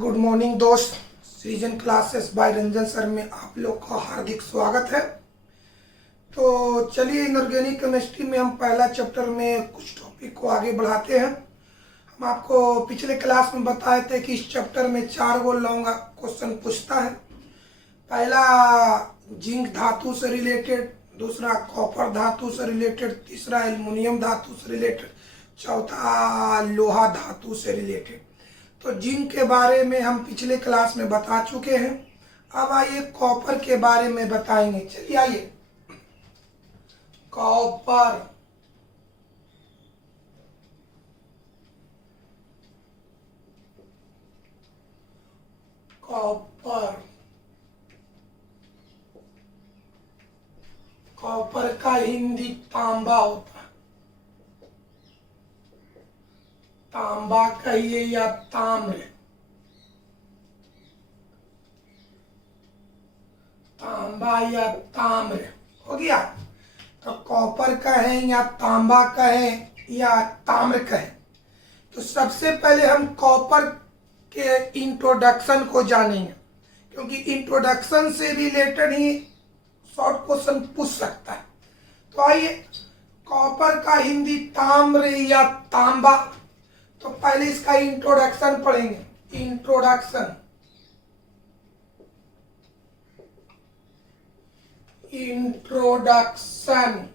Good morning दोस्त। सृजन classes bye Ranjan sir में आप लोग का हार्दिक स्वागत है। तो चलिए, इनऑर्गेनिक केमिस्ट्री में हम पहला चैप्टर में कुछ टॉपिक को आगे बढ़ाते हैं। हम आपको पिछले क्लास में बताए थे कि इस चैप्टर में 4 गो लॉन्ग क्वेश्चन पूछता है। पहला जिंक धातु से रिलेटेड, दूसरा कॉपर धातु से रिलेटेड, तीसरा एल्युमिनियम धातु से रिलेटेड, चौथा लोहा धातु से रिलेटेड। तो जिंक के बारे में हम पिछले क्लास में बता चुके हैं। अब आइए कॉपर के बारे में बताएंगे। चलिए आइए, कॉपर कॉपर कॉपर का हिंदी तांबा होता है। तांबा कहिए या ताम्र, तांबा या ताम्र हो गया। तो कॉपर कहें या तांबा कहें या ताम्र कहें, तो सबसे पहले हम कॉपर के इंट्रोडक्शन को जानेंगे, क्योंकि इंट्रोडक्शन से रिलेटेड ही शॉर्ट क्वेश्चन पूछ सकता है। तो आइए, कॉपर का हिंदी ताम्र या तांबा, तो पहले इसका इंट्रोडक्शन पढ़ेंगे। इंट्रोडक्शन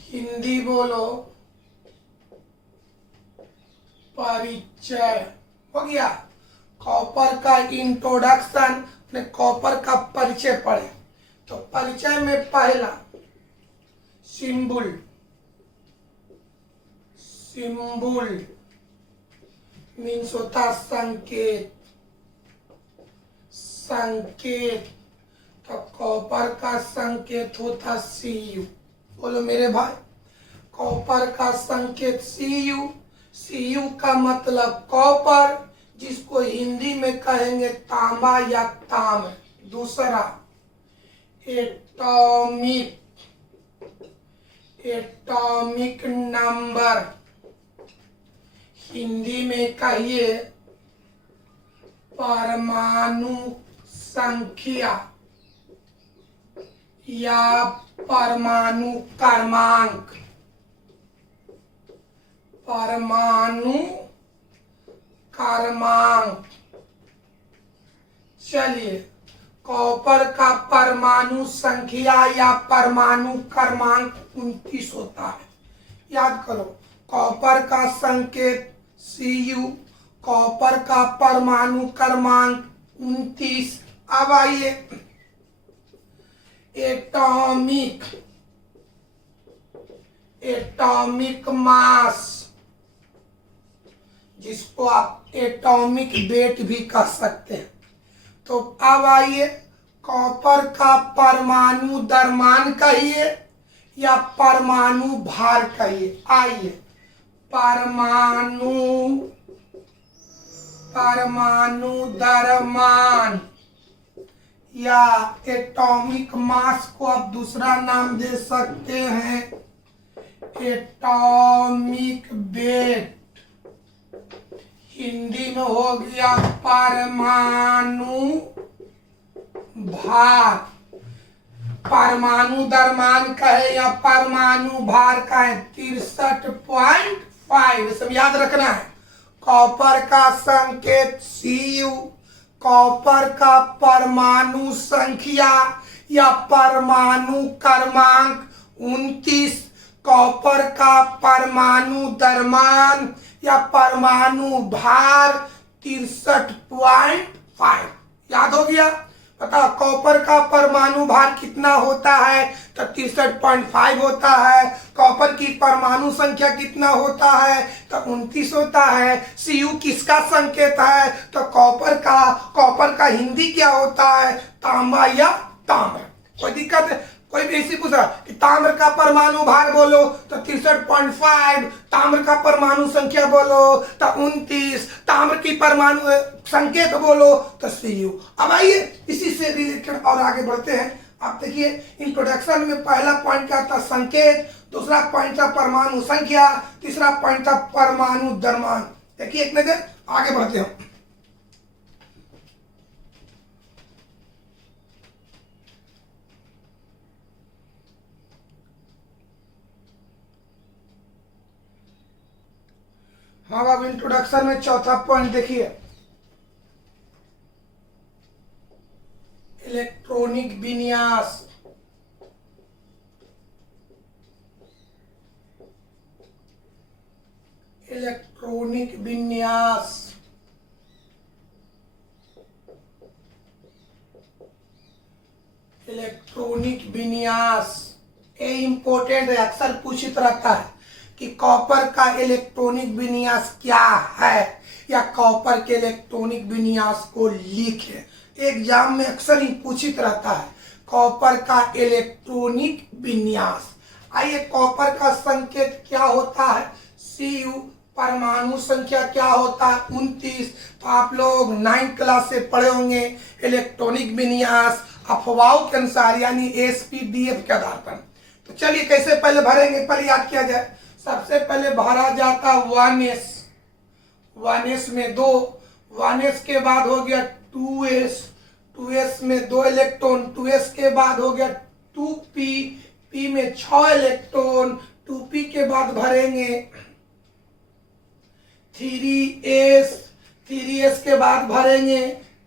हिंदी बोलो परिचय हो गया। कॉपर का इंट्रोडक्शन, कॉपर का परिचय पढ़े। तो परिचय में पहला सिंबल मीन्स होता संकेत। तो कॉपर का संकेत होता Cu। बोलो मेरे भाई, कॉपर का संकेत Cu का मतलब कॉपर, जिसको हिंदी में कहेंगे तांबा या ताम्र। दूसरा एटॉमिक नंबर, हिंदी में कहिए परमाणु संख्या या परमाणु क्रमांक। चलिए, कॉपर का परमाणु संख्या या परमाणु क्रमांक 29 होता है। याद करो, कॉपर का संकेत Cu, कॉपर का परमाणु क्रमांक 29। अब आइए एटॉमिक मास, जिसको आप एटॉमिक वेट भी कह सकते हैं। तो अब आइए, कॉपर का परमाणु द्रव्यमान कहिए या परमाणु भार कहिए। आइए, परमाणु द्रव्यमान या एटॉमिक मास को आप दूसरा नाम दे सकते हैं एटॉमिक वेट। हिंदी में हो गया परमाणु भार। परमाणु द्रव्यमान कहे या परमाणु भार कहे, 63.5। सब याद रखना है। कॉपर का संकेत Cu, कॉपर का परमाणु संख्या या परमाणु क्रमांक 29, कॉपर का परमाणु द्रव्यमान या परमाणु भार 63.5। याद हो गया? पता कॉपर का परमाणु भार कितना होता है? तो 63.5 होता है। कॉपर की परमाणु संख्या कितना होता है? तो 29 होता है। Cu किसका संकेत है? तो कॉपर का हिंदी क्या होता है? तांबा या ताम्र। कोई दिक्कत है? कोई भी ऐसी पूछ रहा कि ताम्र का परमाणु भार बोलो तो 63.5, ताम्र का परमाणु संख्या बोलो तो 29, ताम्र की परमाणु संकेत बोलो तो Cu। अब आइए इसी से रिलेटेड और आगे बढ़ते हैं। आप देखिए, इंट्रोडक्शन में पहला पॉइंट क्या था? संकेत। दूसरा पॉइंट था परमाणु संख्या। तीसरा पॉइंट था परमाणु द्रव्यमान। देखिए एक नजर, आगे बढ़ते हैं। हाँ, अब इंट्रोडक्शन में चौथा पॉइंट देखिए, इलेक्ट्रॉनिक विन्यास। इलेक्ट्रॉनिक विन्यास इलेक्ट्रॉनिक विन्यास ये इंपॉर्टेंट है, अक्सर पूछित रहता है कि कॉपर का इलेक्ट्रॉनिक विन्यास क्या है या कॉपर के इलेक्ट्रॉनिक विन्यास को लिखे। एग्जाम में अक्सर ही पूछित रहता है कॉपर का इलेक्ट्रॉनिक विन्यास। आइए, कॉपर का संकेत क्या होता है? Cu। परमाणु संख्या क्या होता है? 29। तो आप लोग 9th क्लास से पढ़े होंगे इलेक्ट्रॉनिक विन्यास अफवाहों के अनुसार, यानी SPDF के आधार पर। तो चलिए कैसे पहले भरेंगे, पहले याद किया जाए। सबसे पहले भरा जाता 1s, 1s में 2, 1s के बाद हो गया 2s, 2s में 2 इलेक्ट्रॉन, 2s के बाद हो गया 2p, p में 6 इलेक्ट्रॉन, 2p के बाद भरेंगे 3s, 3s के बाद भरेंगे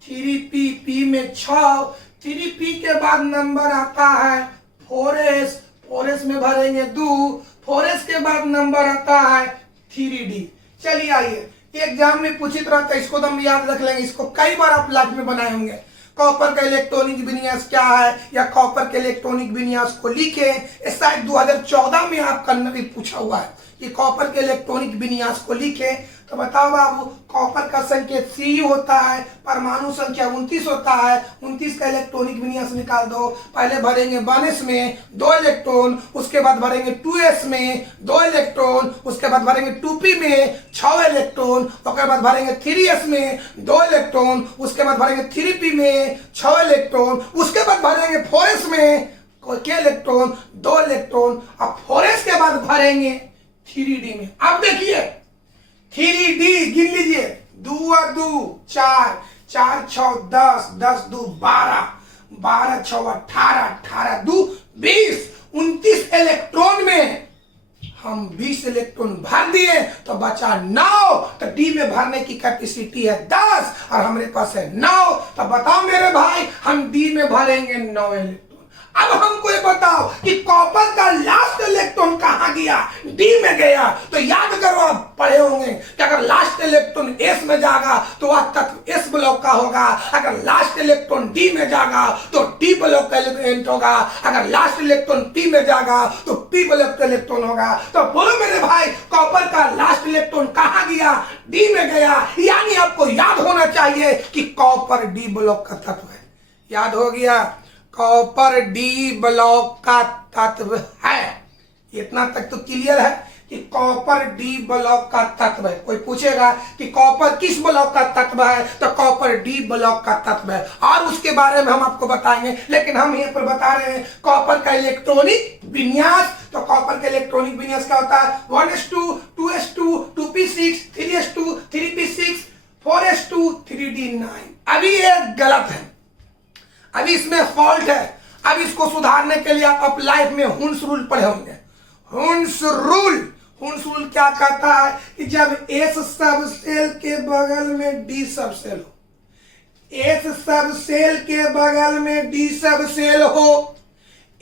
3p, p में 6, 3p के बाद नंबर आता है 4s, 4s में भरेंगे 2, 4s के बाद नंबर आता है 3d। चलिए आइए, एग्जाम में पूछित रहता है, इसको तो हम याद रख लेंगे, इसको कई बार आप लाइफ में बनाए होंगे। कॉपर का इलेक्ट्रॉनिक विन्यास क्या है या कॉपर के इलेक्ट्रॉनिक विन्यास को लिखे। शायद 2014 में आपका पूछा हुआ है कि कॉपर के इलेक्ट्रॉनिक विन्यास को लिखे। तो बताओ बाबू, कॉपर का संकेत Cu होता है, परमाणु संख्या 29 होता है, 29 का इलेक्ट्रॉनिक विन्यास निकाल दो। पहले भरेंगे 1s में 2 इलेक्ट्रॉन, उसके बाद भरेंगे 2s में 2 इलेक्ट्रॉन, उसके बाद भरेंगे 2p में 6 इलेक्ट्रॉन, उसके बाद भरेंगे 3s में 2 इलेक्ट्रॉन, उसके बाद भरेंगे 3p में 6 इलेक्ट्रॉन, उसके बाद भरेंगे 4s में क्या इलेक्ट्रॉन 2 इलेक्ट्रॉन। अब 4s के बाद भरेंगे 3d में। अब देखिए 3d गिन लीजिए, 2 और 2 4, 4 6 10, 10 2 12, 12 6 18, 18 2 20, 29 इलेक्ट्रॉन में हम 20 इलेक्ट्रॉन भर दिए तो बचा 9। तो डी में भरने की कैपेसिटी है 10 और हमारे पास है 9। तो बताओ मेरे भाई, हम डी में भरेंगे 9 इलेक्ट्रॉन। अब हमको ये बताओ कि कॉपर का लास्ट इलेक्ट्रॉन कहां गया? डी में गया। तो याद करो, आप पढ़े होंगे कि अगर लास्ट इलेक्ट्रॉन एस में जाएगा तो वह तत्व एस ब्लॉक का होगा, अगर लास्ट इलेक्ट्रॉन डी में जाएगा तो डी ब्लॉक का एलिमेंट होगा, अगर लास्ट इलेक्ट्रॉन पी में जाएगा तो पी ब्लॉक का इलेक्ट्रॉन होगा। तो बोलो मेरे भाई, कॉपर का लास्ट इलेक्ट्रॉन कहां गया? डी में गया। यानी आपको याद होना चाहिए कि कॉपर डी ब्लॉक का तत्व है। याद हो गया, कॉपर डी ब्लॉक का तत्व है। इतना तक तो क्लियर है कि कॉपर डी ब्लॉक का तत्व है। कोई पूछेगा कि कॉपर किस ब्लॉक का तत्व है, तो कॉपर डी ब्लॉक का तत्व है, और उसके बारे में हम आपको बताएंगे। लेकिन हम यहाँ पर बता रहे हैं कॉपर का इलेक्ट्रॉनिक विन्यास। तो कॉपर का इलेक्ट्रॉनिक विन्यास क्या होता है? 1s2, 2s2, 2p6, 3s2, 3p6, 4s2, 3d9। अभी ये गलत है, अभी इसमें फॉल्ट है। अब इसको सुधारने के लिए आप लाइफ में हुन्स रूल पढ़े होंगे। हुन्स रूल क्या कहता है कि जब एस सब सेल के बगल में डी सब सेल हो, एस सब सेल के बगल में डी सब सेल हो,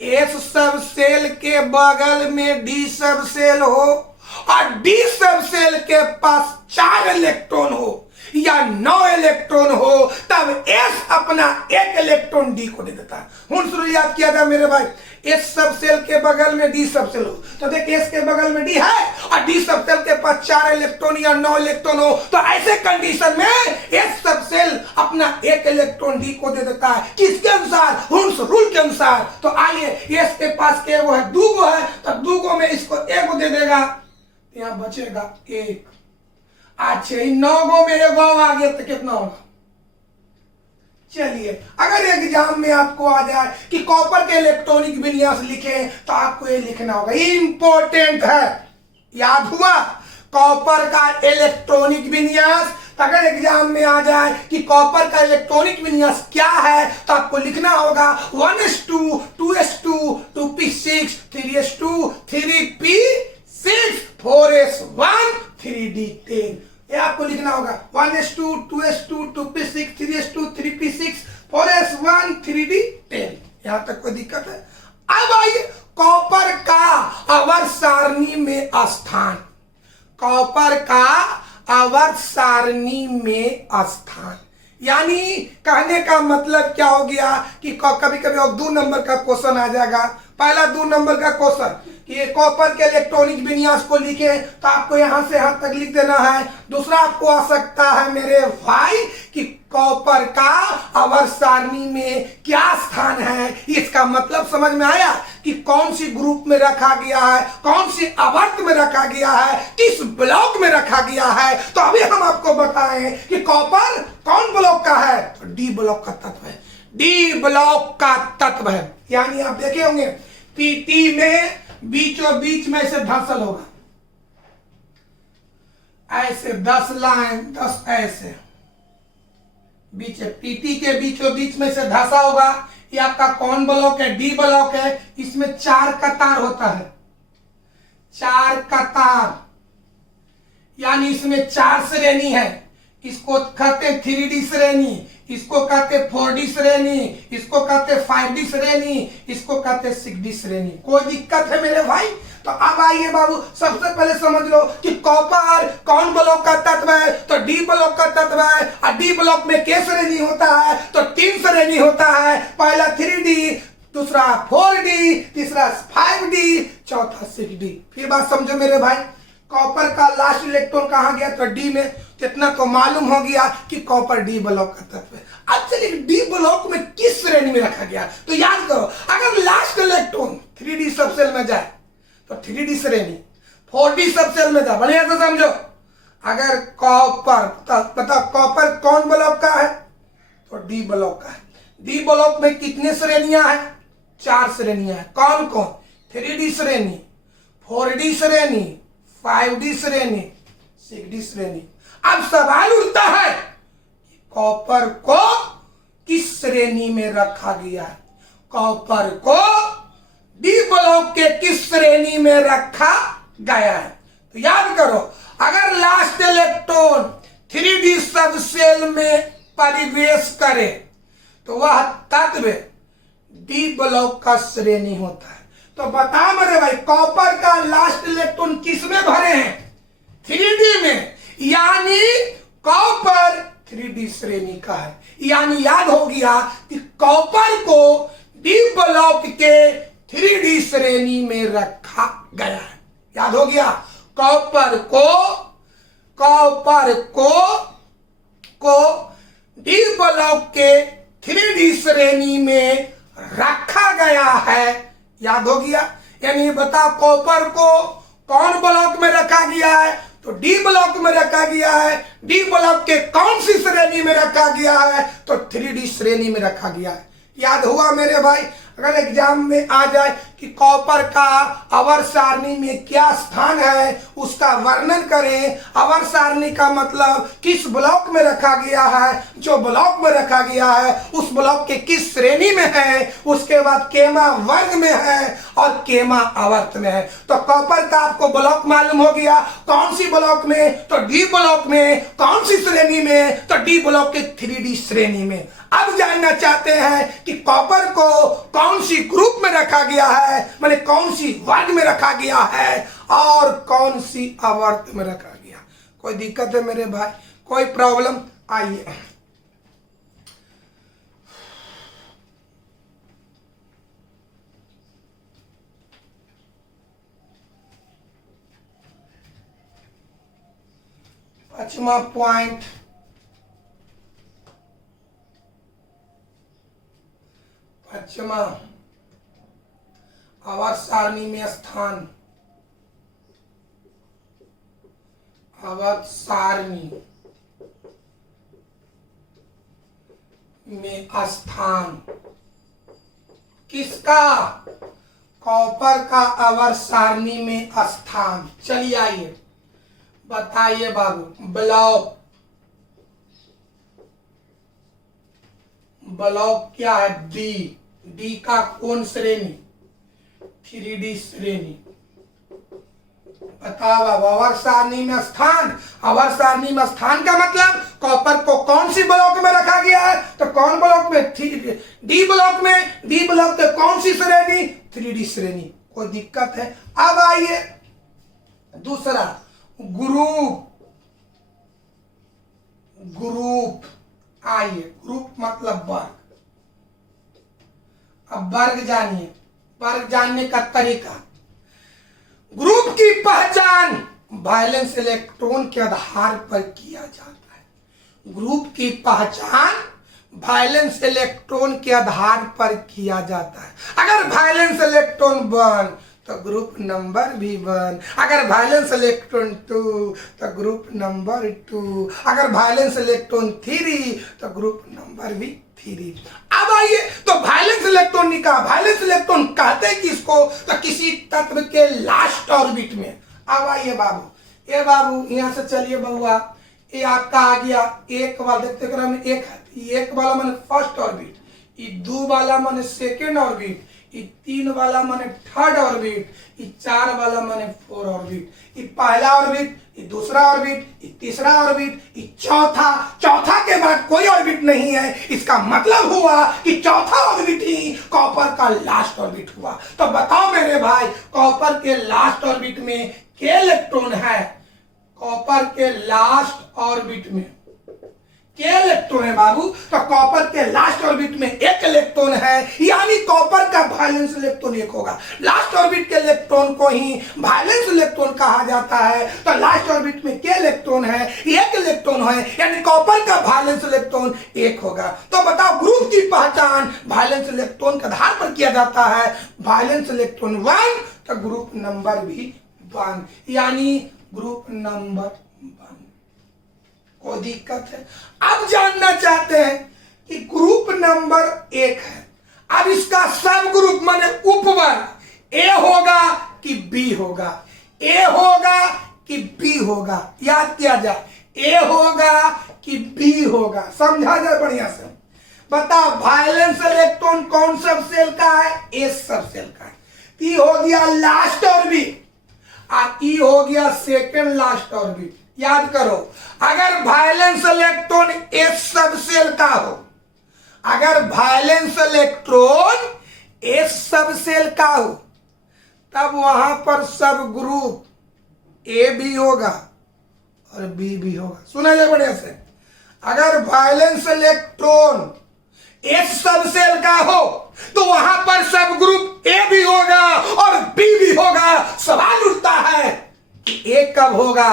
एस सब सेल के बगल में डी सब सेल हो और डी सब सेल के पास 4 इलेक्ट्रॉन हो या 9 इलेक्ट्रॉन हो, तब एस अपना 1 इलेक्ट्रॉन डी को दे देता है। हुन्स रूल याद किया था मेरे भाई। एस सब सेल के बगल में डी सब सेल हो, तो देख एस के बगल में डी है और डी सब सेल के पास 4 इलेक्ट्रॉन या 9 इलेक्ट्रॉन हो, तो ऐसे कंडीशन में एस सब सेल अपना 1 इलेक्ट्रॉन डी को दे देता है। किसके अनुसार? हुन्स रूल के अनुसार। तो आइए, एस के पास के वो है 2 है, तो 2 में इसको 1 दे देगा, यहाँ बचेगा 1। अच्छा, 9 में 1 आ गया तो कितना होगा? चलिए, अगर एग्जाम में आपको आ जाए कि कॉपर के इलेक्ट्रॉनिक विन्यास लिखे तो आपको ये लिखना होगा, इंपॉर्टेंट है। याद हुआ? कॉपर का इलेक्ट्रॉनिक विन्यास। तो अगर एग्जाम में आ जाए कि कॉपर का इलेक्ट्रॉनिक विन्यास क्या है तो आपको लिखना होगा 1s2, 2s2, 2p6, 3s2, 3p6, 4s1, 3d10। स्थान, कॉपर का आवर्त सारणी में स्थान। यानी कहने का मतलब क्या हो गया कि कभी कभी और 2 नंबर का क्वेश्चन आ जाएगा। पहला 2 नंबर का क्वेश्चन कि ये कॉपर के इलेक्ट्रॉनिक विन्यास को लिखे, तो आपको यहां से यहां तक लिख देना है। दूसरा आपको आ सकता है मेरे भाई कि कॉपर का आवर्त सारणी में क्या स्थान है। इसका मतलब समझ में आया कि कौन सी ग्रुप में रखा गया है, कौन सी आवर्त में रखा गया है, किस ब्लॉक में रखा गया है। तो अभी हम आपको बताएं कि कॉपर कौन ब्लॉक का है, तो डी ब्लॉक का तत्व है, डी ब्लॉक का तत्व है। यानी आप देखे होंगे पीटी में बीचों बीच में ऐसे धंसल होगा, ऐसे 10 लाइन 10 ऐसे बीच पीटी के बीचों बीच में से धंसा होगा। ये आपका कौन ब्लॉक है, डी ब्लॉक है। इसमें 4 कतार होता है, 4 कतार, यानी इसमें 4 श्रेणी है। इसको कहते 3D श्रेणी, इसको कहते 4D श्रेणी, इसको कहते 5D श्रेणी, इसको कहते 6D श्रेणी। कोई दिक्कत है मेरे भाई? तो अब आइए बाबू, सबसे पहले समझ लो कि कॉपर कौन ब्लॉक का तत्व है, तो डी ब्लॉक का तत्व है। और डी ब्लॉक में क्या श्रेणी होता है, तो 3 श्रेणी होता है। पहला 3D, दूसरा 4D, तीसरा 5D, चौथा 6D। फिर बात समझो मेरे भाई, कॉपर का लास्ट इलेक्ट्रॉन कहां गया, तो डी में। कितना तो मालूम हो गया कि कॉपर डी ब्लॉक का तत्व है। अब चलिए डी ब्लॉक में किस श्रेणी में रखा गया, तो याद करो, अगर लास्ट इलेक्ट्रॉन 3D सबसेल में जाए तो 3D श्रेणी, 4D सबसेल में जाए, बढ़िया से समझो। अगर कॉपर, बताओ कॉपर कौन ब्लॉक का है, तो डी ब्लॉक का है। डी ब्लॉक में कितने श्रेणियां हैं, 4 श्रेणियां हैं। कौन कौन, 3D श्रेणी, 4D श्रेणी, 5D श्रेणी, 6D श्रेणी। अब सवाल उठता है कि कॉपर को किस श्रेणी में रखा गया है, कॉपर को डी ब्लॉक के किस श्रेणी में रखा गया है। तो याद करो, अगर लास्ट इलेक्ट्रॉन 3D सबसेल में प्रवेश करे तो वह तत्व डी ब्लॉक का श्रेणी होता है। तो बता मेरे भाई, कॉपर का लास्ट इलेक्ट्रॉन किस में भरे हैं, 3D में, यानी कॉपर 3D श्रेणी का है। यानी याद हो गया कि कॉपर को डी ब्लॉक के 3D श्रेणी में रखा गया है। याद हो गया, कॉपर को डी ब्लॉक के 3D श्रेणी में रखा गया है। याद हो गया, यानी बता कॉपर को कौन ब्लॉक में रखा गया है, तो डी ब्लॉक में रखा गया है। डी ब्लॉक के कौन सी श्रेणी में रखा गया है, तो 3D श्रेणी में रखा गया है। याद हुआ मेरे भाई? अगर एग्जाम में आ जाए कि कॉपर का आवर्त सारणी में क्या स्थान है, उसका वर्णन करें। आवर्त सारणी का मतलब किस ब्लॉक में रखा गया है, जो ब्लॉक में रखा गया है उस ब्लॉक के किस श्रेणी में है, उसके बाद केमा वर्ग में है और केमा आवर्त में है। तो कॉपर का आपको ब्लॉक मालूम हो गया, कौन सी ब्लॉक में, तो डी ब्लॉक में। कौन सी श्रेणी में, तो डी ब्लॉक के 3D श्रेणी में। अब जानना चाहते हैं कि कॉपर को कौन सी ग्रुप में रखा गया है, माने कौन सी वर्ग में रखा गया है और कौन सी आवर्त में रखा गया। कोई दिक्कत है मेरे भाई, कोई प्रॉब्लम? आइए पांचवा पॉइंट, पांचवा आवर्त सारणी में स्थान, आवर्त सारणी में स्थान किसका, कॉपर का आवर्त सारणी में स्थान। चलिए आइए बताइए बाबू, ब्लॉक, ब्लॉक क्या है, डी। डी का कौन श्रेणी, 3D श्रेणी। बताओ बाबू, आवर्त सारणी में स्थान। आवर्त सारणी में स्थान का मतलब कॉपर को कौन सी ब्लॉक में रखा गया है, तो कौन ब्लॉक में, डी ब्लॉक में। डी ब्लॉक के कौन सी श्रेणी, 3D श्रेणी। कोई दिक्कत है? अब आइए दूसरा ग्रुप, ग्रुप आइए, ग्रुप मतलब वर्ग। अब वर्ग जानिए, वर्ग जानने का तरीका। ग्रुप की पहचान वैलेंस इलेक्ट्रॉन के आधार पर किया जाता है। ग्रुप की पहचान वैलेंस इलेक्ट्रॉन के आधार पर किया जाता है। अगर वैलेंस इलेक्ट्रॉन 1 तो ग्रुप नंबर भी 1, अगर वैलेंस इलेक्ट्रॉन 2 तो ग्रुप नंबर 2, अगर वैलेंस इलेक्ट्रॉन 3 तो ग्रुप नंबर भी 3। अब आइए, तो वैलेंस इलेक्ट्रॉन निकाल, वैलेंस इलेक्ट्रॉन कहते हैं किसको, तो किसी तत्व के लास्ट ऑर्बिट में। अब आइए बाबू, ये बाबू यहां से चलिए बहुआ, ये आपका आ गया एक वाला, देखते क्रम में एक है, एक वाला माने फर्स्ट ऑर्बिट, ये 2 वाला माने सेकेंड ऑर्बिट, ये 3 वाला माने थर्ड ऑर्बिट, ये 4 वाला माने 4 ऑर्बिट, ये पहला ऑर्बिट, ये दूसरा ऑर्बिट, ये तीसरा ऑर्बिट, ये चौथा, चौथा के बाद कोई ऑर्बिट नहीं है। इसका मतलब हुआ कि चौथा ऑर्बिट ही कॉपर का लास्ट ऑर्बिट हुआ। तो बताओ मेरे भाई, कॉपर के लास्ट ऑर्बिट में के इलेक्ट्रॉन है? कॉपर के लास्ट ऑर्बिट में के इलेक्ट्रॉन है बाबू? तो कॉपर के लास्ट ऑर्बिट में एक इलेक्ट्रॉन है, यानी कॉपर का वैलेंस इलेक्ट्रॉन एक होगा। लास्ट ऑर्बिट के इलेक्ट्रॉन को ही वैलेंस इलेक्ट्रॉन कहा जाता है। तो लास्ट ऑर्बिट में के इलेक्ट्रॉन है, एक इलेक्ट्रॉन है, यानी कॉपर का वैलेंस इलेक्ट्रॉन एक होगा। तो बताओ, ग्रुप की पहचान वैलेंस इलेक्ट्रॉन के आधार पर किया जाता है। वैलेंस इलेक्ट्रॉन 1 तो ग्रुप नंबर भी 1, यानी ग्रुप नंबर 1। कोई दिक्कत है? अब जानना चाहते हैं कि ग्रुप नंबर 1 है, अब इसका सब ग्रुप माने उपवर्ग ए होगा कि बी होगा, ए होगा कि बी होगा, याद किया जाए, ए होगा कि बी होगा, समझा जाए बढ़िया से। बता, वैलेंस इलेक्ट्रॉन कौन सब सेल का है? एस सब सेल का है। ई हो गया लास्ट ऑर्बिट और ई हो गया सेकेंड लास्ट ऑर्बिट। याद करो, अगर वैलेंस इलेक्ट्रॉन एस सब सेल का हो, अगर वैलेंस इलेक्ट्रॉन एस सब सेल का हो, तब वहां पर सब ग्रुप ए भी होगा और बी भी होगा। सुना जाए बढ़िया से, अगर वैलेंस इलेक्ट्रॉन एस सब सेल का हो तो वहां पर सब ग्रुप ए भी होगा और बी भी होगा। सवाल उठता है कि ए कब होगा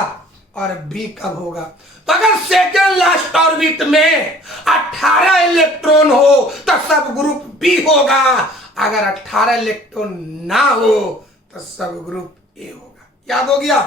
और बी कब होगा? तो अगर सेकेंड लास्ट ऑर्बिट में 18 इलेक्ट्रॉन हो तो सब ग्रुप बी होगा, अगर 18 इलेक्ट्रॉन ना हो तो सब ग्रुप ए होगा। याद हो गया?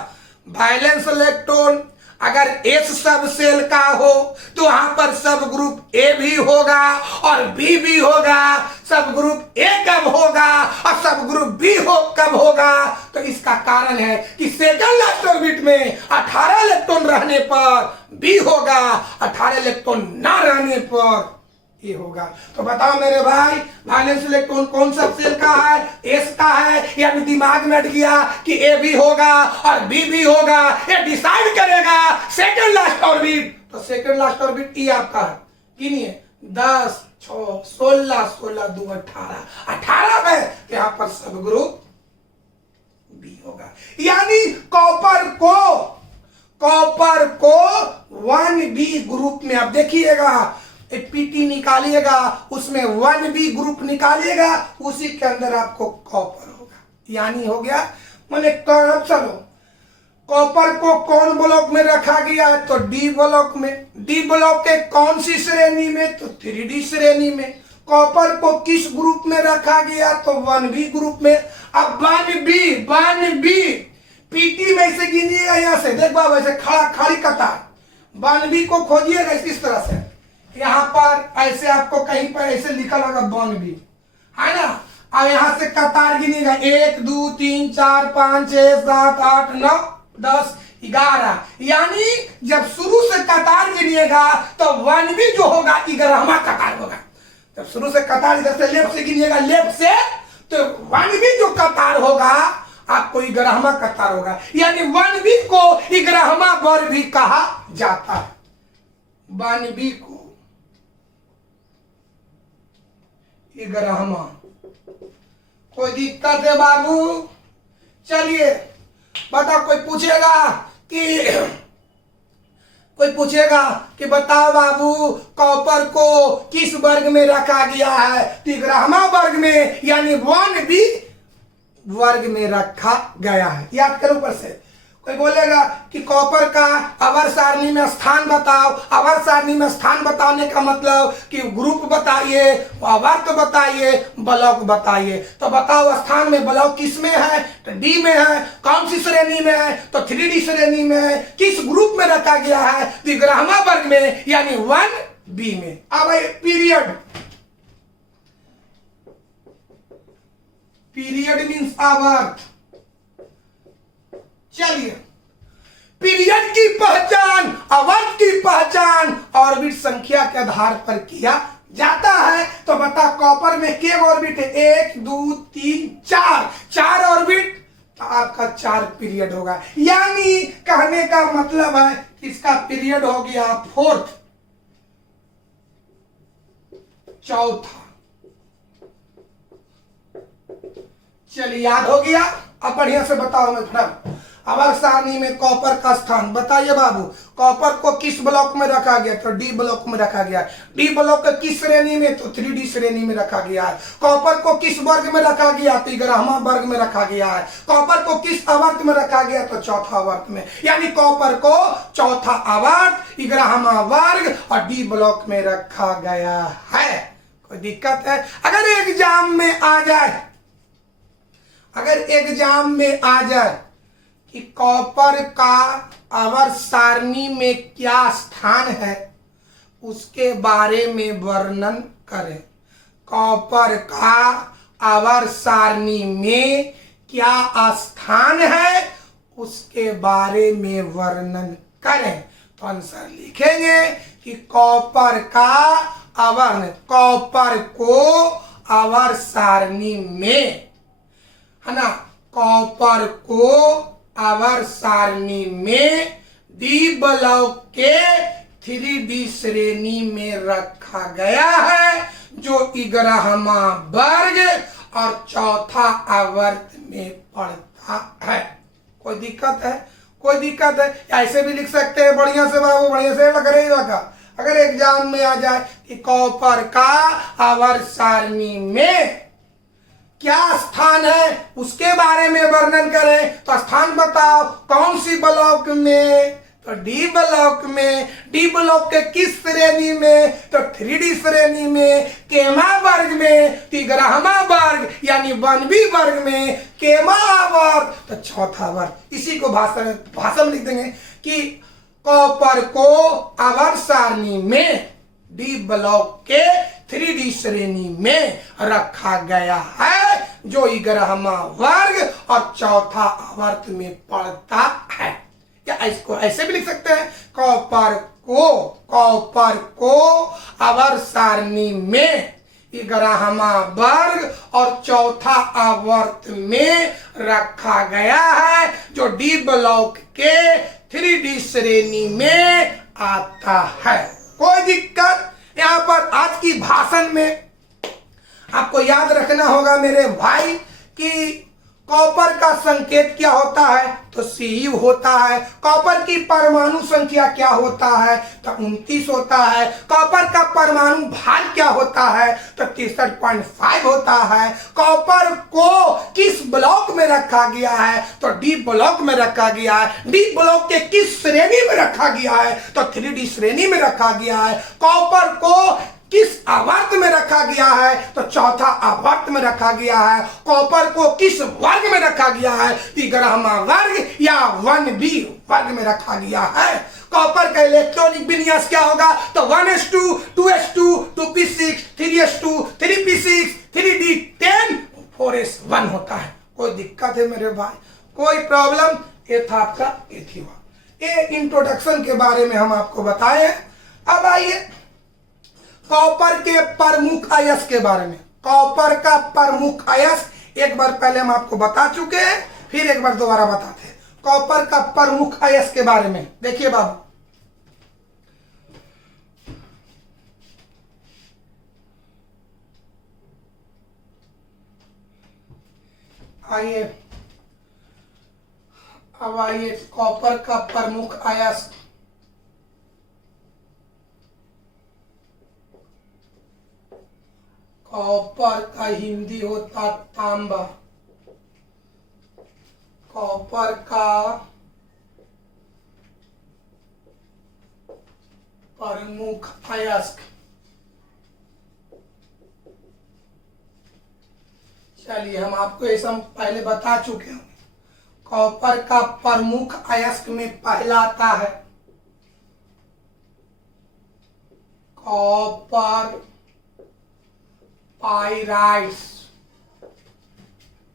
वैलेंस इलेक्ट्रॉन अगर एस सब सेल का हो तो वहां पर सब ग्रुप ए भी होगा और बी भी होगा। सब ग्रुप ए कब होगा और सब ग्रुप बी कब होगा? तो इसका कारण है कि सेकेंड लास्ट ऑर्बिट में 18 इलेक्ट्रॉन रहने पर बी होगा, 18 इलेक्ट्रॉन ना रहने पर ए होगा। तो बताओ मेरे भाई, वैलेंस इलेक्ट्रॉन कौन सा सेल का है? एस का है। या दिमाग में अट गया कि ए भी होगा और बी भी होगा, ये डिसाइड करेगा सेकेंड लास्ट ऑर्बिट। तो सेकेंड लास्ट ऑर्बिट ई आपका है, गिनिए 10 6 16 16 2 18 है, यहां पर सब ग्रुप बी होगा। यानी कॉपर को 1b ग्रुप में, अब देखिएगा पीटी निकालिएगा, उसमें 1b ग्रुप निकालिएगा, उसी के अंदर आपको कॉपर होगा। यानी हो गया मैंने चलो, कॉपर को कौन ब्लॉक में रखा गया है? तो डी ब्लॉक में। डी ब्लॉक के कौन सी श्रेणी में? तो 3d श्रेणी में। कॉपर को किस ग्रुप में रखा गया? तो 1b ग्रुप में। अब 1b पीटी में से गिनिएगा, यहां से देख बाबा, ऐसे खड़ी कतार 1b को खोजिएगा इस तरह से। यहां पर ऐसे आपको कहीं पर ऐसे लिखा होगा 1b, है ना? अब यहां से कतार गिनेगा 1 2 3 4 5 6 7 8 9 10 11। यानी जब शुरू से कतार गिनिएगा तो 1b जो होगा 11वां कतार होगा। जब शुरू से कतार इधर से लेफ्ट से गिनिएगा, लेफ्ट से, तो 1b जो कतार होगा आपको 11वां कतार होगा। यानी 1b को 11वां वर्ग भी कहा जाता है। 1b को 11वां। कोई दिक्कत है बाबू? चलिए बताओ कोई पूछेगा कि बताओ बाबू कॉपर को किस वर्ग में रखा गया है, तो 11वां वर्ग में यानी 1b वर्ग में रखा गया है। याद करो ऊपर से। कोई बोलेगा कि कॉपर का आवर्त सारणी में स्थान बताओ। आवर्त सारणी में स्थान बताने का मतलब कि ग्रुप बताइए, आवर्त बताइए, ब्लॉक बताइए। तो बताओ स्थान में ब्लॉक किस में है, तो डी में है। कौन सी श्रेणी में है, तो 3D श्रेणी में है। किस ग्रुप में रखा गया है, तो 11वां वर्ग में यानी 1b में। अब पीरियड मीन्स आवर्त। चलिए, पीरियड की पहचान, आवर्त की पहचान ऑर्बिट संख्या के आधार पर किया जाता है। तो बता कॉपर में के ऑर्बिट है, 1 2 3 4, 4 ऑर्बिट, तो आपका 4 पीरियड होगा। यानी कहने का मतलब है कि इसका पीरियड हो गया 4th, चौथा। चलिए याद हो गया। अब बढ़िया से बताओ मित्र, आवर्त सारणी में कॉपर का स्थान बताइए बाबू। कॉपर को किस ब्लॉक में रखा गया, तो डी ब्लॉक में रखा गया। डी ब्लॉक के किस श्रेणी में, तो 3D श्रेणी में रखा गया है। कॉपर को किस वर्ग में रखा गया, तो 11वां वर्ग में रखा गया है। कॉपर को किस आवर्त में रखा गया, तो चौथा आवर्त में। यानी कॉपर को चौथा आवर्त, 11वां वर्ग और डी ब्लॉक में रखा गया है। कोई दिक्कत है? अगर एग्जाम में आ जाए कि कॉपर का आवर्त सारणी में क्या स्थान है, उसके बारे में वर्णन करें। कॉपर का आवर्त सारणी में क्या स्थान है, उसके बारे में वर्णन करें। तो आंसर लिखेंगे कि कॉपर को आवर्त सारणी में, है ना, कॉपर को आवर्त सारणी में डी ब्लॉक के 3D श्रेणी में रखा गया है, जो 11वां वर्ग और चौथा आवर्त में पड़ता है। कोई दिक्कत है? कोई दिक्कत है? ऐसे भी लिख सकते हैं बढ़िया से बाबू, बढ़िया से लग रही होगा। अगर एग्जाम में आ जाए कि कॉपर का आवर्त सारणी में क्या स्थान है, उसके बारे में वर्णन करें, तो स्थान बताओ। कौन सी ब्लॉक में, तो डी ब्लॉक में। डी ब्लॉक के किस श्रेणी में, तो 3D श्रेणी में। केमा वर्ग में, 11वां वर्ग यानी 1b वर्ग में। केमा आवर्त, तो चौथा वर्ग। इसी को भाषा में लिख देंगे कि कॉपर को आवर्त सारणी में डी ब्लॉक के 3D श्रेणी में रखा गया है, जो 11वां वर्ग और चौथा आवर्त में पड़ता है। या इसको ऐसे भी लिख सकते हैं, कॉपर को आवर्त सारणी में 11वां वर्ग और चौथा आवर्त में रखा गया है, जो डी ब्लॉक के 3D श्रेणी में आता है। कोई दिक्कत? यहां पर आज की भाषण में आपको याद रखना होगा मेरे भाई कि कॉपर का संकेत क्या होता है, तो Cu होता है। कॉपर की परमाणु संख्या क्या होता है, तो 29 होता है। कॉपर का परमाणु भार क्या होता है, तो 63.5 होता है। कॉपर को किस ब्लॉक में रखा गया है, तो डी ब्लॉक में रखा गया है। डी ब्लॉक के किस श्रेणी में रखा गया है, तो 3D श्रेणी में रखा गया है। कॉपर को किस आवर्त में रखा गया है, तो चौथा आवर्त में रखा गया है। कॉपर को किस वर्ग में रखा गया है, 11वां वर्ग या 1b वर्ग में रखा गया है। कॉपर का इलेक्ट्रॉनिक विन्यास क्या होगा, तो 1s2 2s2 2p6 3s2 3p6 3d10 4s1 होता है। कोई दिक्कत है मेरे भाई? कोई प्रॉब्लम? ये था आपका ये इंट्रोडक्शन के बारे में हम आपको बताए। अब आइए कॉपर के प्रमुख अयस्क के बारे में। कॉपर का प्रमुख अयस्क एक बार पहले हम आपको बता चुके हैं, फिर एक बार दोबारा बताते हैं। कॉपर का प्रमुख अयस्क के बारे में देखिए बाबू, आइए अब आइए कॉपर का प्रमुख अयस्क। कॉपर का हिंदी होता तांबा। कॉपर का प्रमुख अयस्क, चलिए हम आपको ये सब पहले बता चुके हैं। कॉपर का प्रमुख अयस्क में पहला आता है कॉपर पाइराइट्स।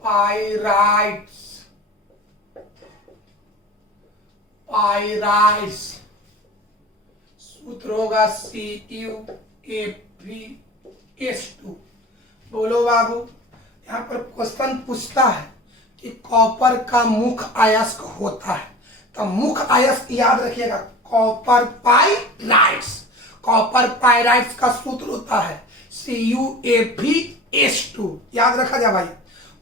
पाइराइट्स पाइराइट्स सूत्र होगा CuAgS2। बोलो बाबू, यहाँ पर क्वेश्चन पूछता है कि कॉपर का मुख्य अयस्क होता है, तो मुख्य अयस्क याद रखिएगा कॉपर पाइराइट्स। कॉपर पाइराइट्स का सूत्र होता है CuAgS2। याद रखा जाए भाई,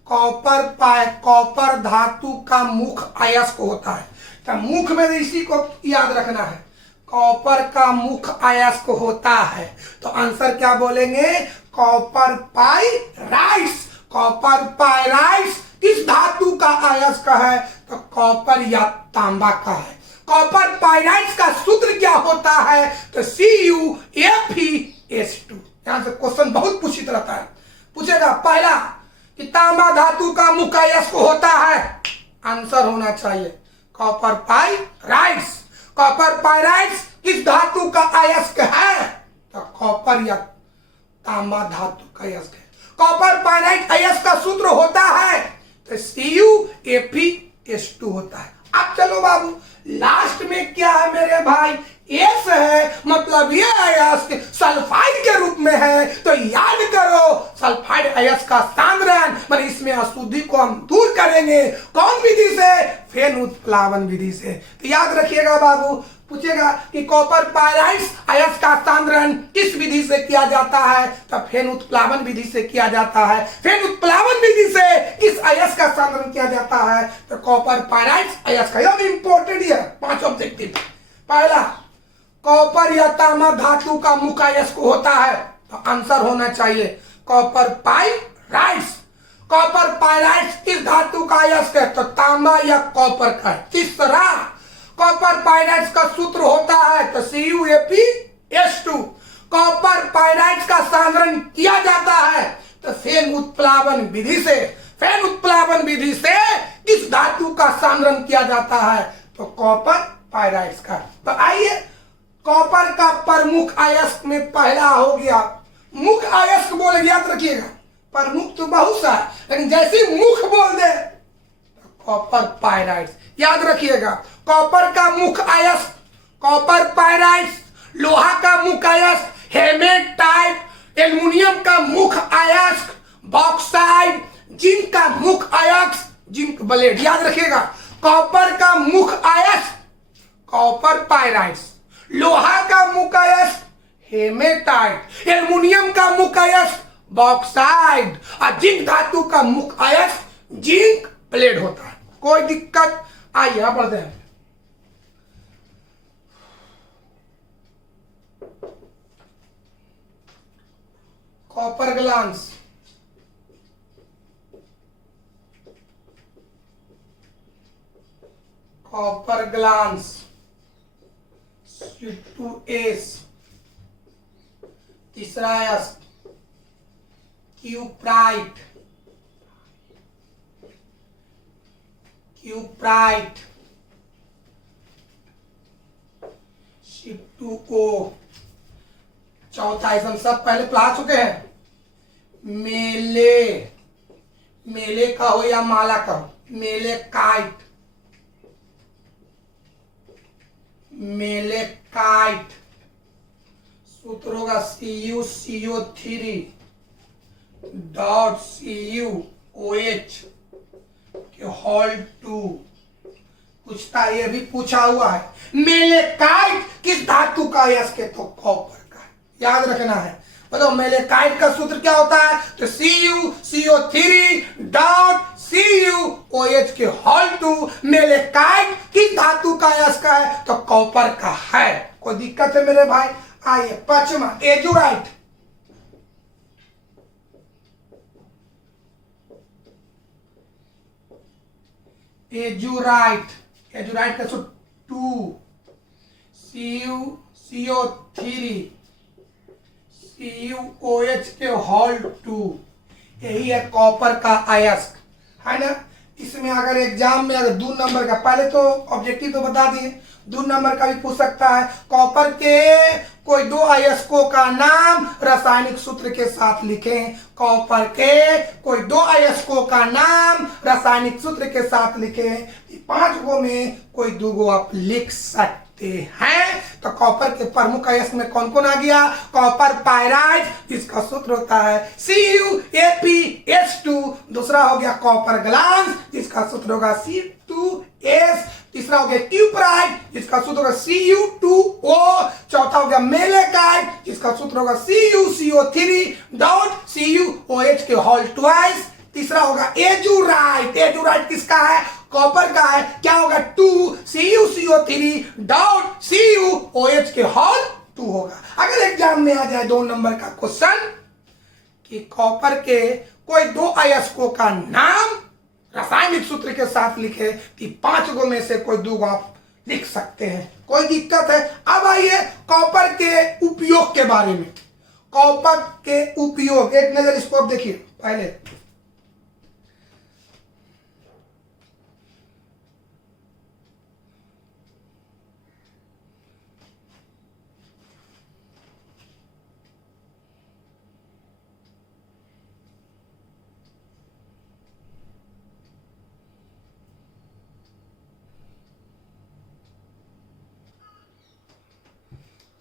कॉपर धातु का मुख्य अयस्क होता है, तो मुख्य में इसी को याद रखना है, कॉपर का मुख्य अयस्क होता है। तो आंसर क्या बोलेंगे, कॉपर पाइराइट्स। कॉपर पाइराइट्स किस धातु का अयस्क है, तो कॉपर या तांबा का है। कॉपर पाइराइट्स का सूत्र क्या होता है, तो CuFeS2। यहां से क्वेश्चन बहुत पूछित रहता है, पूछेगा पहला कि तांबा धातु का मुख्य अयस्क होता है, आंसर होना चाहिए कॉपर पाइराइट्स। कॉपर पाइराइट्स किस धातु का अयस्क है, तो कॉपर या तांबा धातु का अयस्क है। कॉपर पाइराइट अयस्क का सूत्र होता है तो CuFeS2 होता है। अब चलो बाबू, लास्ट में क्या है मेरे भाई, एस है, मतलब ये अयस्क सल्फाइड के रूप में है। तो याद करो सल्फाइड अयस्क का सांद्रण, मतलब इसमें अशुद्धि को हम दूर करेंगे कौन विधि से, फेन उत्प्लावन विधि से। तो याद रखिएगा बाबू, पूछेगा कि कॉपर पाइराइट्स अयस्क का सांद्रण किस विधि से किया जाता है, तो फेन उत्प्लावन विधि से किया जाता है। फेन उत्प्लावन विधि से किस अयस्क का सांद्रण किया जाता है, तो कॉपर पाइराइट्स अयस्क का। यह इंपॉर्टेंट है, 5 ऑब्जेक्टिव। पहला, कॉपर या तांबा धातु का मुख्य अयस्क होता है, तो आंसर होना चाहिए कॉपर पाइराइट्स। कॉपर पाइराइट्स किस धातु का अयस्क है, तो तांबा या कॉपर का है। तीसरा, कॉपर पाइराइट्स का सूत्र होता है तो CuFeS2। कॉपर पाइराइट्स का सांद्रण किया जाता है तो फेन उत्प्लावन विधि से। फेन उत्प्लावन विधि से किस धातु का सांद्रण किया जाता है, तो कॉपर पाइराइट्स का। तो आइए, कॉपर का प्रमुख अयस्क में पहला हो गया, मुख्य अयस्क बोले याद रखिएगा, प्रमुख तो बहुत सा है लेकिन जैसे मुख्य बोल दे कॉपर पाइराइट्स। याद रखिएगा कॉपर का मुख्य अयस्क कॉपर पाइराइट्स, लोहा का मुख्य अयस्क हेमेटाइट, एल्युमिनियम का मुख्य अयस्क बॉक्साइट, जिंक का मुख्य अयस्क जिंक ब्लेड। याद रखिएगा कॉपर का मुख्य अयस्क कॉपर पाइराइट्स, लोहा का मुख्य अयस्क हेमेटाइट, एल्युमिनियम का मुख्य अयस्क बॉक्साइट और जिंक धातु का मुख्य अयस्क जिंक ब्लेड होता है। कोई दिक्कत, आइए बढ़ते हैं। Copper glance, copper glance C2S। तीसरा अयस्क क्यूप्राइट, क्यूप्राइट C2O। चौथा हम सब पहले पढ़ा चुके हैं, मेले, मेले का हो या माला का हो, मेले काइट, मेले काइट। सूत्र होगा CuCO3.CuOH के होल 2। पूछता ये भी पूछा हुआ है, मेले काइट किस धातु का अयस्क है, तो कॉपर का। याद रखना है बताओ मेलेकाइट का सूत्र क्या होता है? तो CuCO3 डॉट CuOH के होल टू। मेलेकाइट किस धातु का अयस्क है? तो कॉपर का है। कोई दिक्कत है मेरे भाई? आइए पांचवा एजुराइट। एजुराइट का सूत्र 2CuCO3 CuOH के होल टू। यही है कॉपर का अयस्क, है ना। इसमें अगर एग्जाम में अगर 2 नंबर का, पहले तो ऑब्जेक्टिव तो बता दिए, 2 नंबर का भी पूछ सकता है। कॉपर के कोई 2 अयस्कों का नाम रासायनिक सूत्र के साथ लिखें। कॉपर के कोई 2 अयस्कों का नाम रासायनिक सूत्र के साथ लिखें। 5 गो में कोई 2 गो आप लिख सकते हैं। तो कॉपर के प्रमुख अयस्क में कौन कौन आ गया? कॉपर पायराइड, जिसका सूत्र होता है CuApS2। दूसरा हो गया कॉपर ग्लांस, जिसका सूत्र होगा C2S। तीसरा हो गया क्यूपराइड, जिसका सूत्र होगा Cu2O। चौथा हो गया मेलेकाइट, जिसका सूत्र होगा CuCO3 डॉट CuOH के होल ट्वाइस। तीसरा होगा एजुराइट। एजुराइट किसका है? कॉपर का है। क्या होगा? 2CuCO3 डॉट CuOH के होल 2 होगा। अगर एग्जाम में आ जाए 2 नंबर का क्वेश्चन कि कॉपर के कोई 2 अयस्कों का नाम रासायनिक सूत्र के साथ लिखे, कि 5 गो में से कोई 2 गो आप लिख सकते हैं। कोई दिक्कत है? अब आइए कॉपर के उपयोग के बारे में। कॉपर के उपयोग, एक नजर इसको अब देखिए पहले।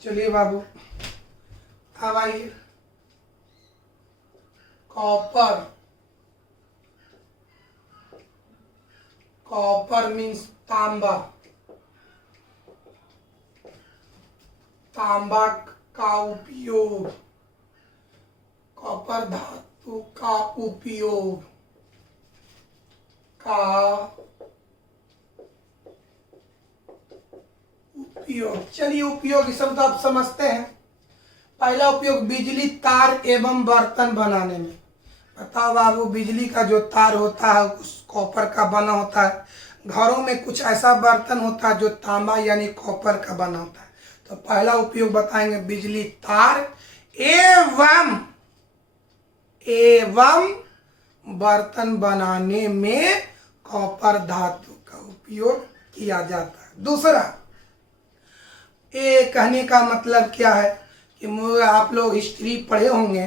चलिए बाबू, अब आइए कॉपर। कॉपर मीन्स तांबा। तांबा का उपयोग, कॉपर धातु का उपयोग चलिए उपयोग सब तो आप समझते हैं। पहला उपयोग बिजली तार एवं बर्तन बनाने में। बताओ बाबू, बिजली का जो तार होता है उस कॉपर का बना होता है। घरों में कुछ ऐसा बर्तन होता है जो तांबा यानी कॉपर का बना होता है। तो पहला उपयोग बताएंगे बिजली तार एवं बर्तन बनाने में कॉपर धातु का उपयोग किया जाता है। दूसरा, ये कहने का मतलब क्या है कि आप लोग हिस्ट्री पढ़े होंगे,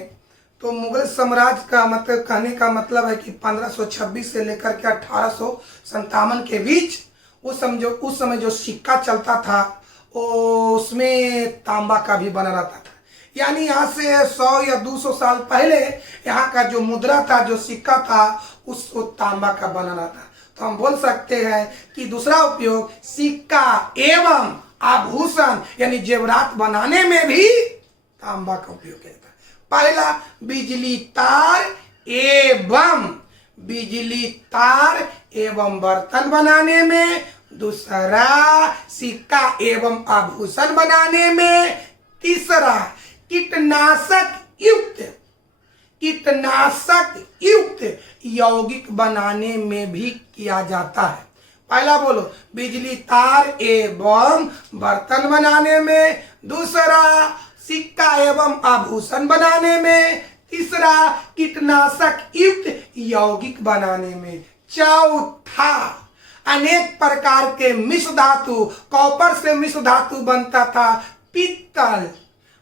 तो मुगल साम्राज्य का मतलब, कहने का मतलब है कि 1526 से लेकर के 1857 के बीच उस समय जो सिक्का चलता था उसमें तांबा का भी बना रहता था। यानी यहाँ से 100 या 200 साल पहले यहाँ का जो मुद्रा था, जो सिक्का था, उसको तांबा का बना रहता था। तो हम बोल सकते हैं कि दूसरा उपयोग सिक्का एवं आभूषण यानी जेवरात बनाने में भी तांबा का उपयोग किया जाता है। पहला बिजली तार एवं बर्तन बनाने में, दूसरा सिक्का एवं आभूषण बनाने में, तीसरा कीटनाशक युक्त यौगिक बनाने में भी किया जाता है। पहला बोलो, बिजली तार एवं बर्तन बनाने में, दूसरा सिक्का एवं आभूषण बनाने में, तीसरा कीटनाशक युक्त यौगिक बनाने में, चौथा अनेक प्रकार के मिश्र धातु। कॉपर से मिश्र धातु बनता था पित्तल,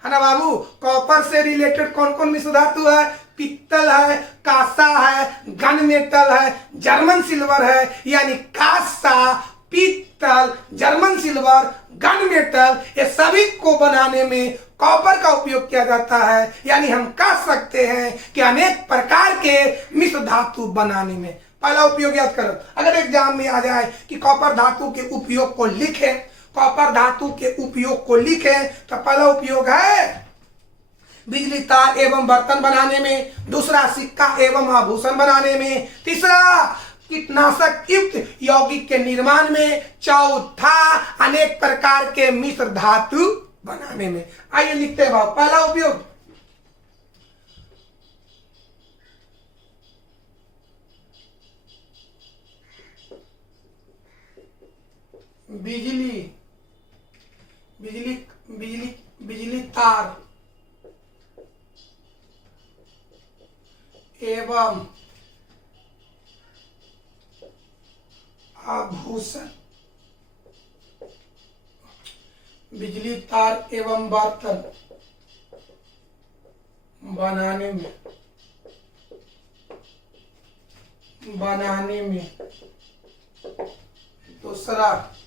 है ना बाबू। कॉपर से रिलेटेड कौन कौन मिश्र धातु है? पित्तल है, कांसा है, गन मेटल है, जर्मन सिल्वर है। यानी कांसा, पित्तल, जर्मन सिल्वर, गन मेटल, ये सभी को बनाने में कॉपर का उपयोग किया जाता है। यानी हम कह सकते हैं कि अनेक प्रकार के मिश्र धातु बनाने में। पहला उपयोग याद करो, अगर एग्जाम में आ जाए कि कॉपर धातु के उपयोग को लिखें, कॉपर धातु के उपयोग को लिखें, तो पहला उपयोग है बिजली तार एवं बर्तन बनाने में, दूसरा सिक्का एवं आभूषण बनाने में, तीसरा कीटनाशक युक्त यौगिक के निर्माण में, चौथा अनेक प्रकार के मिश्र धातु बनाने में। आइए लिखते हैं भाव। पहला उपयोग बिजली बिजली बिजली बिजली तार एवं आभूषण, बिजली तार एवं बर्तन बनाने में दूसरा सिक्का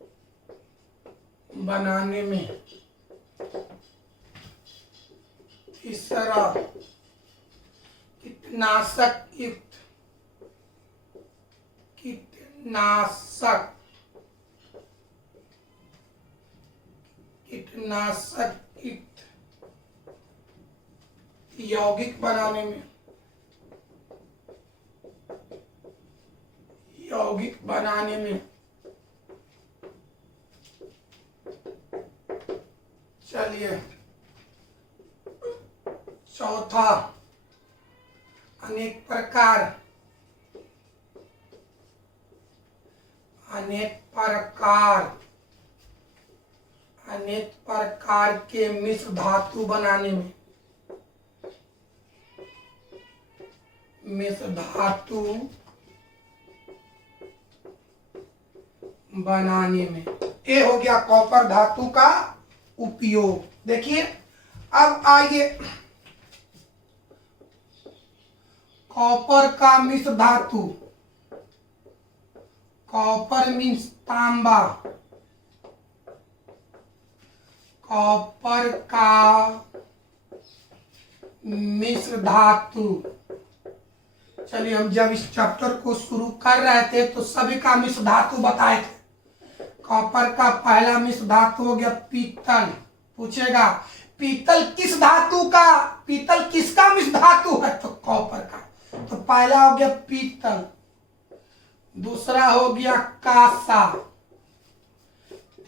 एवं आभूषण बनाने में, तीसरा कीटनाशक युक्त यौगिक बनाने में, चलिए चौथा अनेक प्रकार के मिश्र धातु बनाने में, ये हो गया कॉपर धातु का उपयोग। देखिए अब आइए कॉपर का मिश्र धातु, कॉपर मीन्स तांबा, कॉपर का मिश्र धातु। चलिए हम जब इस चैप्टर को शुरू कर रहे थे तो सभी का मिश्र धातु बताए थे। कॉपर का पहला मिश्र धातु हो गया पीतल। पूछेगा पीतल किस धातु का, पीतल किसका मिश्र धातु है, तो कॉपर का। तो पहला हो गया पीतल, दूसरा हो गया कांसा,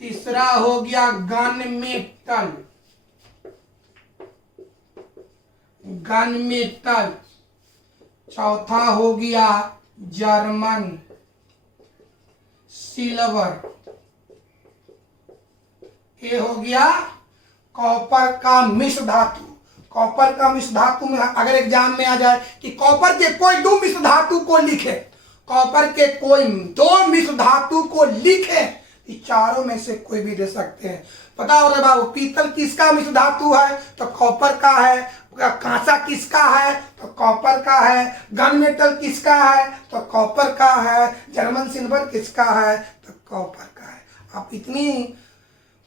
तीसरा हो गया गन मेटल, चौथा हो गया जर्मन सिल्वर। ये हो गया कॉपर का मिश्र धातु। कॉपर का मिश्र धातु में अगर एग्जाम में आ जाए कि कॉपर के कोई दो मिश्र धातु को लिखे, कॉपर के कोई दो मिश्र धातु को लिखे, चारों में से कोई भी दे सकते हैं। पता हो रहा बाबू, पीतल किसका मिश्र धातु है, तो कॉपर का है। कांसा किसका है, तो कॉपर का है। गन मेटल किसका है, तो कॉपर का है। जर्मन सिल्वर किसका है, तो कॉपर का है। आप इतनी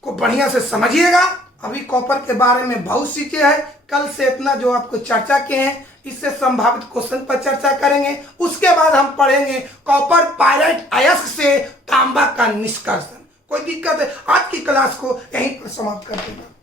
को बढ़िया से समझिएगा। अभी कॉपर के बारे में बहुत सी चीजें है, कल से इतना जो आपको चर्चा किए हैं इससे संभावित क्वेश्चन पर चर्चा करेंगे। उसके बाद हम पढ़ेंगे कॉपर पायराइट अयस्क से तांबा का निष्कर्षण। कोई दिक्कत है? आज की क्लास को यहीं पर समाप्त कर देंगे।